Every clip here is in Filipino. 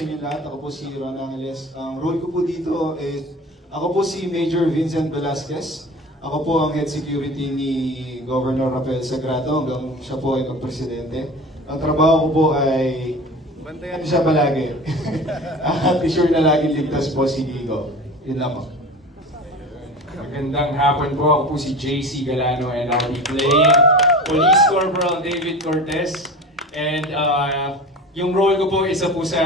sa inyo lahat. Ako po si Ron Angeles. Ang role ko po dito is, ako po si Major Vincent Velasquez. Ako po ang head security ni Governor Rafael Sagrado hanggang siya po ay magpresidente. Ang trabaho ko po ay bantayan siya palagi. At sure na laging ligtas po si Gigo. Yun lang po. Magandang hapon po. Ako po si JC Galano and I'll be playing Police Corporal David Cortez. And yung role ko po isa po sa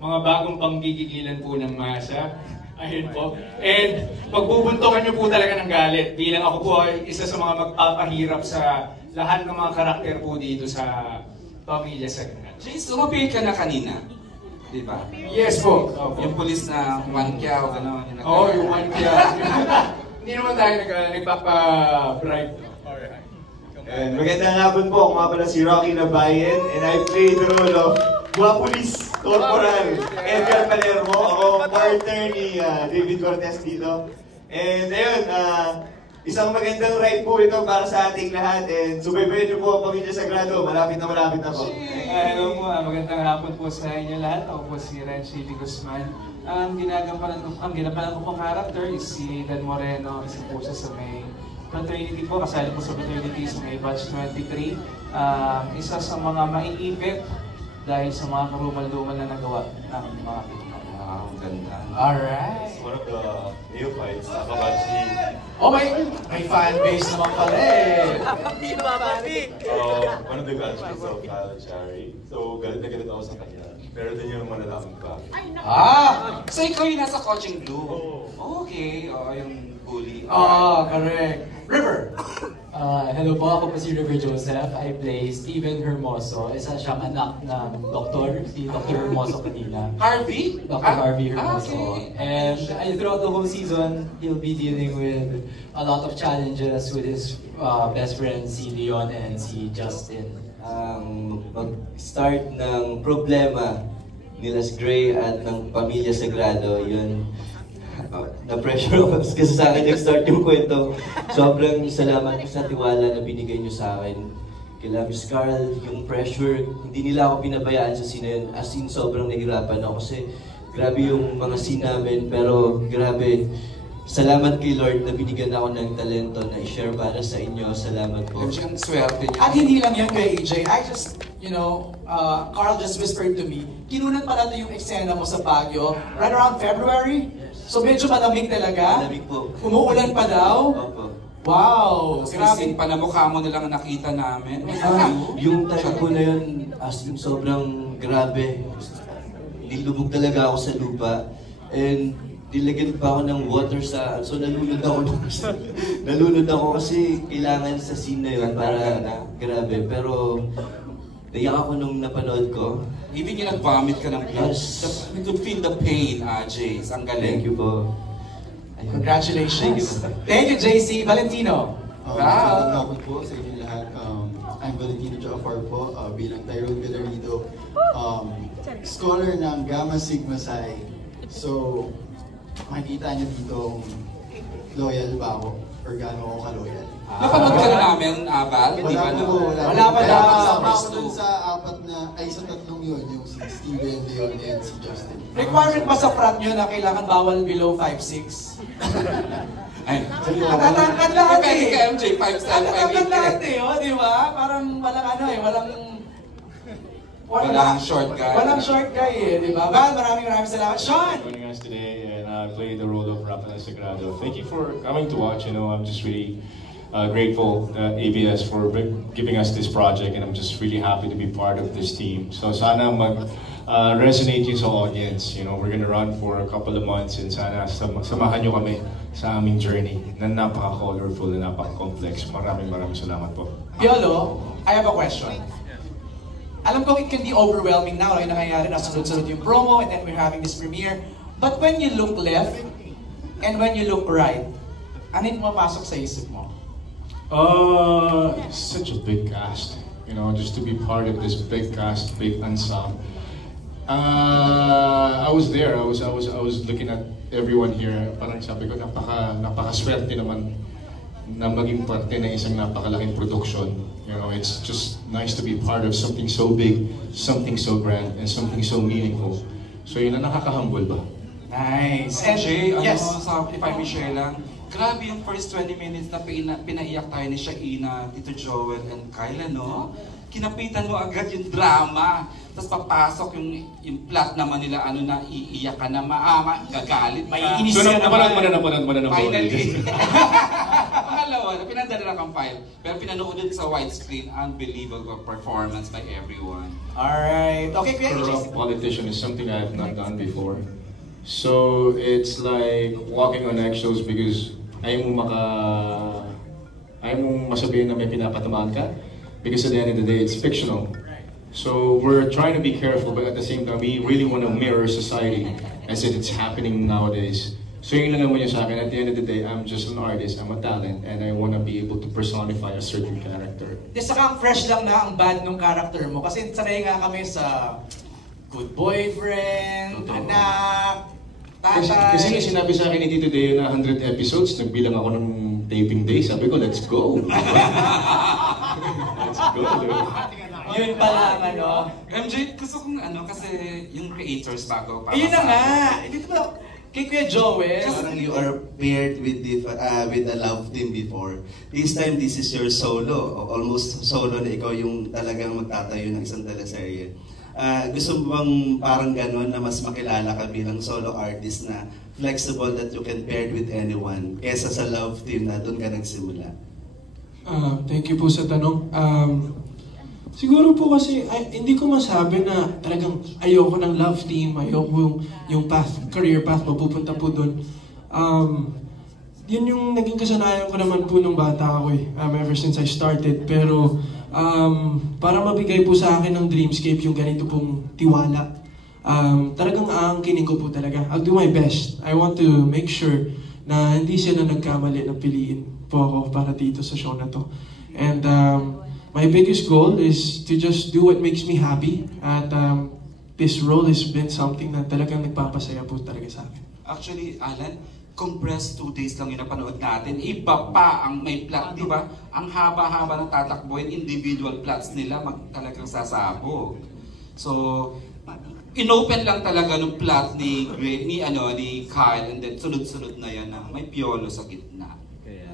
mga bagong panggigigilan po ng masa. Ayun po. And magbubuntokan niyo po talaga ng galit bilang ako po ay isa sa mga magpapahirap sa lahat ng mga karakter po dito sa Pamilya Sagrado. Jace, lumapit ka na kanina. Di ba? Yes po. Yung police na Juan o gano'n. Oo, yung Juan Hindi naman tayo nagpapa-bribe. And magandang hapon po, ako nga pala si Rocky Nabayan and I play the role of Police Corporal Edgar Palermo. Ako partner ni David Cortez dito. And ayun, isang magandang ride po ito para sa ating lahat and subaybayan niyo po ang Pamilya Sagrado. Malapit na po. Hello po, magandang hapon po sa inyo lahat. Ako po si Renchi Di Guzman. Ang ginampalan ko pong character is si Dan Moreno. Isa po siya sa may fraternity po, kasali po sa fraternity sa may batch 23. Isa sa mga maiipit dahil sa mga karumal-dumal na nagawa ng mga kita. Wow, ganda. Alright. One of the neophytes, Akabachi. Oh, may fan base naman pala eh. One of the batchmates of Kyle Chari. So, galit na galit ako sa kanya. Pero din yung malalaman ba? So ikaw yung nasa coaching blue? Okay, yung bully. Correct. River! Hello po, ako po si River Joseph. I play Steven Hermoso. Isa siyang anak ng doktor, si Dr. Hermoso kanina. Harvey? Dr. Harvey Hermoso. Okay. And throughout the whole season, he'll be dealing with a lot of challenges with his best friends, si Leon and si Justin. Mag-start ng problema ni Las Gray at ng Pamilya Sagrado, yun. Na-pressure ako kasi sa akin nag-start yung kwento. Sobrang salamat ko sa tiwala na binigay niyo sa akin. Kila Miss Carl, yung pressure, hindi nila ako pinabayaan sa scene yun. As in, sobrang nahirapan ako kasi grabe yung mga scene namin. Pero grabe, salamat kay Lord na binigyan ako ng talento na i-share para sa inyo. Salamat po. Yung swerte niya. At hindi lang yan kay AJ. Carl just whispered to me, kinunan pala ito yung eksena mo sa Baguio, right around February. So medyo malamig talaga? Malamig po. Umuulan pa daw? Opo. Wow! Grabe pa na mukha mo nilang nakita namin. Yung time ko na yun, as in sobrang grabe. Nilubog talaga ako sa lupa. And nilagyan pa ako ng water sa... So nalunod ako. Nalunod ako kasi kailangan sa scene na yun para grabe. Pero naiyak ako nung napanood ko. Even yung nag-vomit ka ng blood, Yes. you could feel the pain, Jace. Ang galing. Thank you po. Congratulations! Thank you, JC. Valentino! Magandang hapon po sa inyo lahat. I'm Valentino Jafar po, bilang Tyrone Villarito, scholar ng Gamma Sigma Psi. So, makikita niyo dito loyal ba ako or gaano ako ka-loyal. Napanood ka na namin, Val? Hindi ba na? Wala pa daw. Kasama ako dun sa sa tatlong yun, yung si Steven, Leon, and si Justin. Requirement pa sa frat nyo na kailangan bawal below 5'6"? Ay. Natatangkad lahat eh. Depende ka, MJ, 5'7", Natatangkad lahat 5'8". eh, di ba? Parang walang Walang short guy. Walang short guy eh, di ba? Val, maraming salamat. Sean! Joining us today and playing the role of Rafael Sagrado. Thank you for coming to watch. I'm just really grateful ABS for giving us this project, and I'm just really happy to be part of this team. So sana resonate yun sa audience. We're gonna run for a couple of months and sana samahan nyo kami sa aming journey na napaka-colorful na napaka-complex. Maraming salamat po. Piolo, I have a question. Alam ko it can be overwhelming now, yung nangyayari na sunod-sunod yung promo and then we're having this premiere. But when you look left and when you look right, ano yung pumapasok sa isip mo? Such a big cast. Just to be part of this big cast, big ensemble. I was there. I was looking at everyone here. Parang sabi ko, napaka-swerte naman na maging parte ng isang napakalaking production. It's just nice to be part of something so big, something so grand, and something so meaningful. So yun na nakaka-humble ba? Nice. And Jay, yes. if I may share lang, grabe yung first 20 minutes na pinaiyak tayo ni Shaina, Tito Joel, and Kyla, no? Kinapitan mo agad yung drama. Tapos papasok yung plot naman nila, ano na, iiyak ka na, gagalit ka. Maiinis So ka napanood naman. mo na Finally. Pangalawa, pinadala kang file. Pero pinanood din sa widescreen, unbelievable performance by everyone. Alright. Okay, Kuya Corrupt politician is something I have not done before. So it's like walking on eggshells because ayaw mong masabihin na may pinapatamaan ka. Because at the end of the day, it's fictional. So we're trying to be careful, but at the same time, we really want to mirror society as it's happening nowadays. So yun lang naman yun sa akin. At the end of the day, I'm just an artist, I'm a talent, and I want to be able to personify a certain character. Saka ang fresh lang na ang bad nung character mo. Kasi sanay nga kami sa good boyfriend, Totoo. anak, tatay. Kasi sinabi sa akin ni Tito Deo na 100 episodes, nagbilang ako ng taping day. Sabi ko, let's go. Let's go, dude. Yun pa lang, ano. MJ, gusto kong kasi yung creators bago. Ayun na nga. Dito ba, kay Kuya Joel. Parang you are paired with a love team before. This time, this is your solo. Almost solo na ikaw yung talagang magtatayo ng isang teleserye. Gusto mo bang parang gano'n na mas makilala ka bilang solo artist na flexible that you can pair with anyone kesa sa love team na doon ka nagsimula? Thank you po sa tanong. Siguro po kasi hindi ko masabi na talagang ayoko ng love team, ayoko yung career path, mapupunta po doon. Yun yung naging kasanayan ko naman po nung bata ako ever since I started. Pero para mabigay po sa akin ng Dreamscape yung ganito pong tiwala, talagang aangkinin ko po talaga. I'll do my best. I want to make sure na hindi sila nagkamali na piliin po ako para dito sa show na to. And my biggest goal is to just do what makes me happy. At this role has been something na talagang nagpapasaya po talaga sa akin. Actually, Alan, compressed 2 days lang yung napanood natin. Iba pa ang may plot, di ba? Ang haba-haba ng tatakbo, yung individual plots nila talagang sasabog. So, inopen lang talaga ng plot ni Kyle, and then sunod-sunod na yan na may Piolo sa gitna.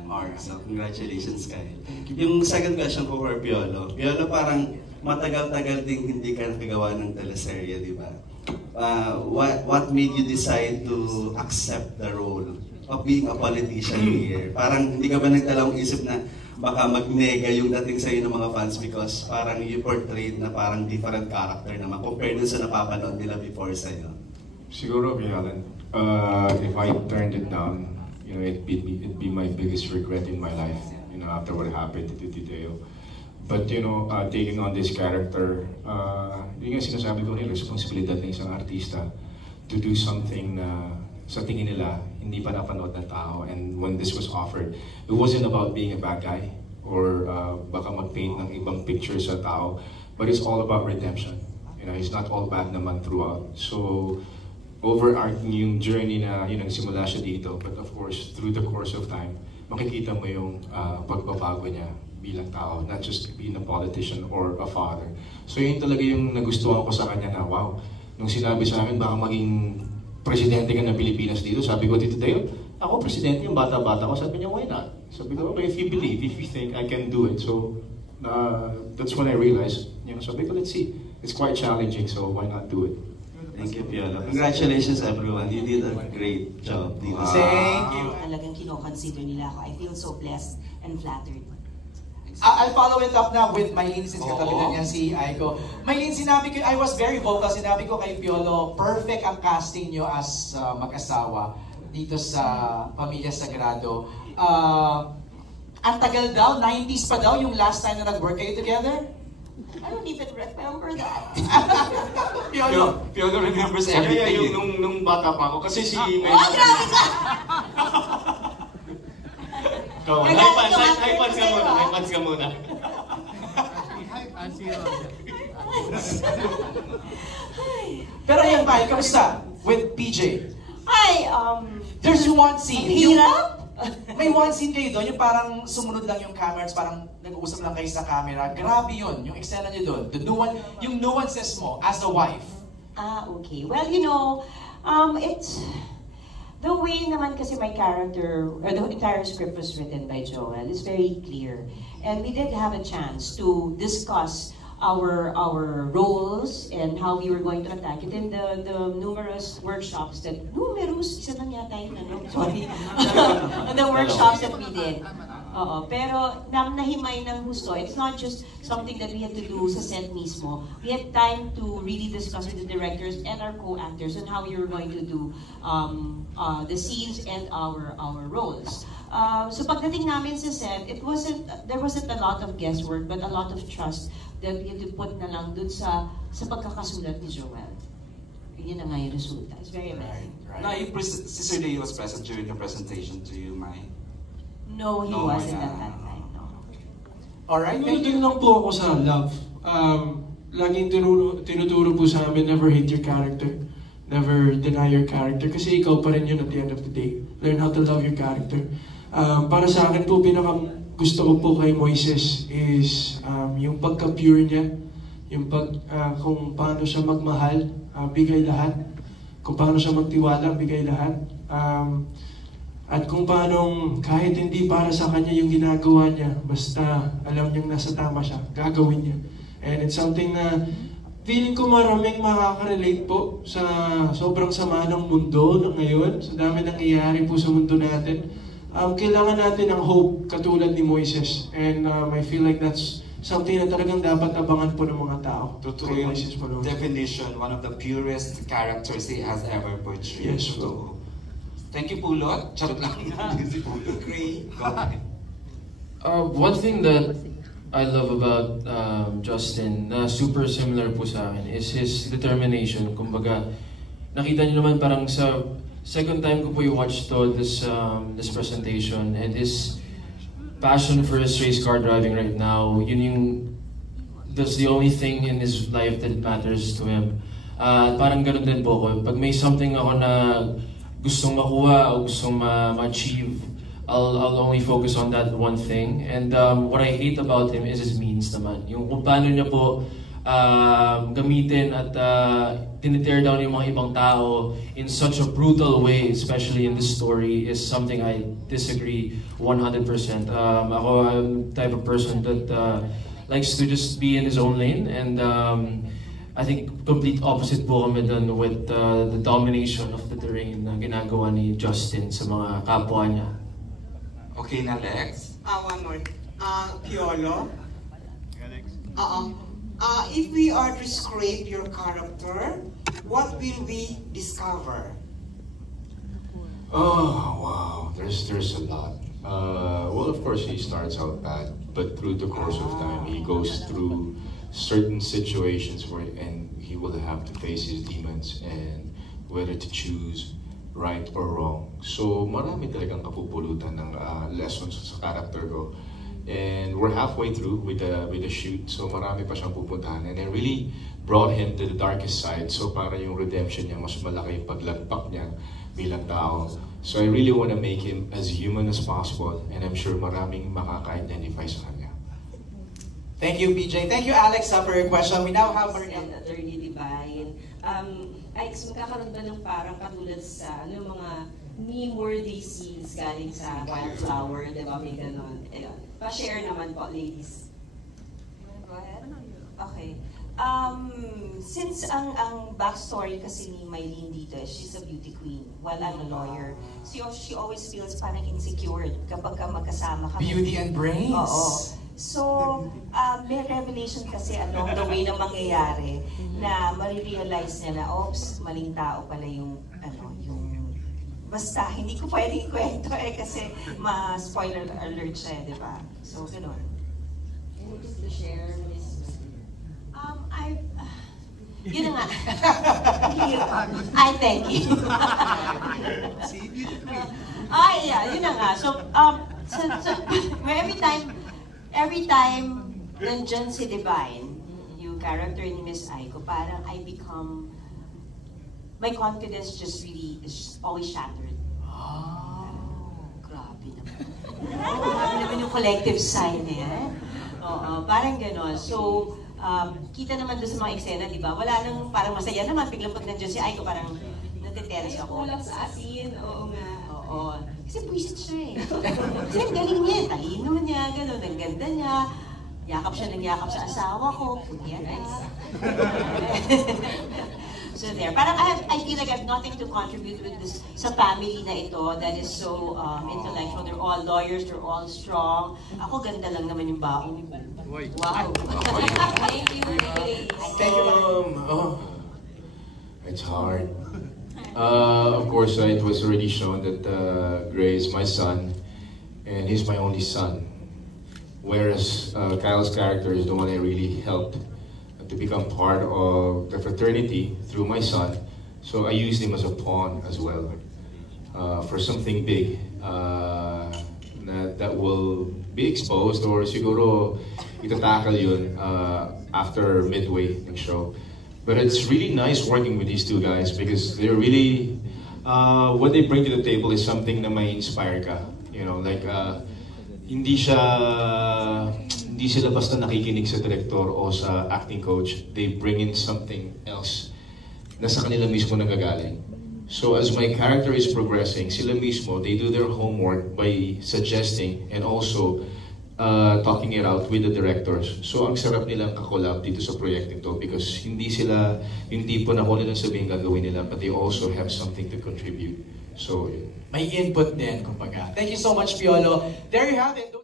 Alright, so congratulations, Kyle. Yung second question ko for Piolo. Piolo, parang matagal-tagal din hindi ka nakagawa ng teleserye, di ba? What made you decide to accept the role of being a politician here? Parang hindi ka ba nagdalawang isip na baka magnega yung dating sa'yo ng mga fans because parang you portrayed na parang different character naman compared dun sa napapanood nila before sa'yo? Siguro, Alan, if I turned it down, it'd be my biggest regret in my life, after what happened to Tito Deo. But, taking on this character, yun yung sinasabi ko rin, responsibilidad ng isang artista to do something na sa tingin nila, hindi pa napanood ng tao. And when this was offered, it wasn't about being a bad guy or baka mag-paint ng ibang picture sa tao, but it's all about redemption. It's not all bad naman throughout. So, overarching yung journey na nagsimula siya dito, but of course, through the course of time, makikita mo yung pagbabago niya bilang tao, not just being a politician or a father. So yun talaga yung nagustuhan ko sa kanya na, wow, nung sinabi sa akin, baka maging presidente ka ng Pilipinas dito, sabi ko, Tito Deo, ako presidente yung bata-bata ko, sabi niya, why not? Sabi ko, okay, if you believe, if you think I can do it. So that's when I realized, sabi ko, let's see, it's quite challenging, so why not do it? Thank you, Piolo. Congratulations, everyone. You did a great job dito. Thank you. Talagang kino-consider nila ako. I feel so blessed and flattered. I'll follow it up now with Mylene since katabi na niya si Aiko. Mylene, sinabi ko, I was very vocal, sinabi ko kay Piolo, perfect ang casting nyo as mag-asawa dito sa Pamilya Sagrado. Ang tagal daw, 90s pa daw yung last time na nag-work kayo together? I don't even remember that. Piolo remembers everything. Nung bata pa ako, kasi si... Oh, grabe ka! High pants ka muna. Pero ayan ba, kamusta with PJ? There's one scene. Hirap? May one scene kayo doon, yung parang sumunod lang yung cameras, parang nag-uusap lang kayo sa camera. Grabe yun, yung eksena niyo doon. Yung nuances mo as a wife. Okay. Well, it's the way naman kasi my character, or the entire script was written by Joel, is very clear. And we did have a chance to discuss our roles and how we were going to attack it in the numerous workshops isa lang yata yun, sorry. The workshops that we did. Pero nahimay ng husto. It's not just something that we had to do sa set mismo. We had time to really discuss with the directors and our co-actors on how we were going to do the scenes and our roles. So pagdating namin sa set, there wasn't a lot of guesswork, but a lot of trust that we had to put na lang dun sa pagkakasulat ni Joel. Yun na nga yung resulta. It's very amazing. Si Sir Leo was present during the presentation to you, Mai? No, he wasn't at that time. No. Alright, din lang po ako sa love. Laging tinuturo po sa amin, never hate your character. Never deny your character. Kasi ikaw pa rin yun at the end of the day. Learn how to love your character. Para sa akin po, gusto ko po kay Moises is yung pagka-pure niya. Yung kung paano siya magmahal, bigay lahat. Kung paano siya magtiwala, bigay lahat. At kung paano kahit hindi para sa kanya yung ginagawa niya, basta alam niyang nasa tama siya, gagawin niya. And it's something na feeling ko maraming makaka-relate po sa sobrang sama ng mundo na ngayon, sa dami nangyayari po sa mundo natin. Kailangan natin ng hope katulad ni Moises. And I feel like that's something na talagang dapat abangan po ng mga tao. Totoo yung definition, one of the purest characters he has ever portrayed. Yes, po. Thank you, Pulot. Charot lang. Gray. Go ahead. One thing that I love about Justin, na super similar po sa akin, is his determination. Kumbaga, nakita niyo naman parang sa second time ko po i-watch this presentation, and his passion for his race car driving right now, that's the only thing in his life that matters to him. Parang ganun din po ako. Pag may something ako na gustong makuha o gustong ma-achieve, I'll only focus on that one thing. And what I hate about him is his means naman. Yung kung paano niya po gamitin at tinitear down yung mga ibang tao in such a brutal way, especially in this story, is something I disagree 100%. Ako, I'm the type of person that likes to just be in his own lane, and I think complete opposite po kami dun with the domination of the terrain na ginagawa ni Justin sa mga kapwa niya. Okay na, Lex? One more. Piolo? If we are to scrape your character, what will we discover? Oh, wow. There's a lot. Well, of course, he starts out bad, but through the course of time, he goes through certain situations and he will have to face his demons and whether to choose right or wrong. So marami talagang kapupulutan ng lessons sa character ko. And we're halfway through with the shoot, so marami pa siyang pupuntahan. And I really brought him to the darkest side, so para yung redemption niya, mas malaki yung paglagpak niya bilang tao. So I really want to make him as human as possible, and I'm sure maraming makaka-identify sa kanya. Thank you, PJ. Thank you, Alex, for your question. We now have Attorney Divine. Alex, magkakaroon ba ng parang katulad sa mga meme-worthy scenes galing sa Wildflower, di ba? May ganon. Pa-share naman po, ladies. Go ahead. Okay. Since ang backstory kasi ni Mylene dito, she's a beauty queen while I'm a lawyer. So she always feels parang insecure kapag magkasama kami. Beauty and brains. Oo. So, may revelation kasi along the way na mangyayari na marirealize niya na, oops, maling tao pala yung basta, hindi ko pwedeng ikwento kasi ma-spoiler alert siya, di ba? So, gano'n. Anything to share, Miss? Yun na nga. I thank you. Yeah, yun na nga. So, every time nandyan si Divine, yung character ni Miss Aiko, parang I become, my confidence just really is always shattered. Grabe naman. Grabe naman yung collective sign eh. Parang gano'n. So, kita naman doon sa mga eksena, di ba? Wala nang parang masaya naman, biglang pag nandiyan si Aiko, parang natiteres ako. Kulang sa asin, oo nga. Oo. Kasi buwisit siya eh. Kasi ang galing niya, talino niya, gano'n, ang ganda niya. Yakap siya ng yakap sa asawa ko. Punya na. So there. Parang I feel like I have nothing to contribute with this sa family na ito that is so intellectual. They're all lawyers, they're all strong. Ako ganda lang naman yung baon. Wow. Thank you, Ray. Thank you. It's hard. Of course, it was already shown that Gray is my son, and he's my only son. Whereas Kyle's character is the one I really helped to become part of the fraternity through my son. So I used him as a pawn as well for something big that will be exposed or siguro itatakal yun after midway ng show. But it's really nice working with these two guys because they're really, what they bring to the table is something na may inspire ka. You know, like, hindi sila basta nakikinig sa director o sa acting coach. They bring in something else na sa kanila mismo nagagaling. So as my character is progressing, sila mismo, they do their homework by suggesting and also talking it out with the directors. So ang sarap nilang kakolab dito sa proyekto to because hindi sila yung tipo na kung nilang sabihin gagawin nila, but they also have something to contribute. So may input din, kumbaga. Thank you so much, Piolo. There you have it.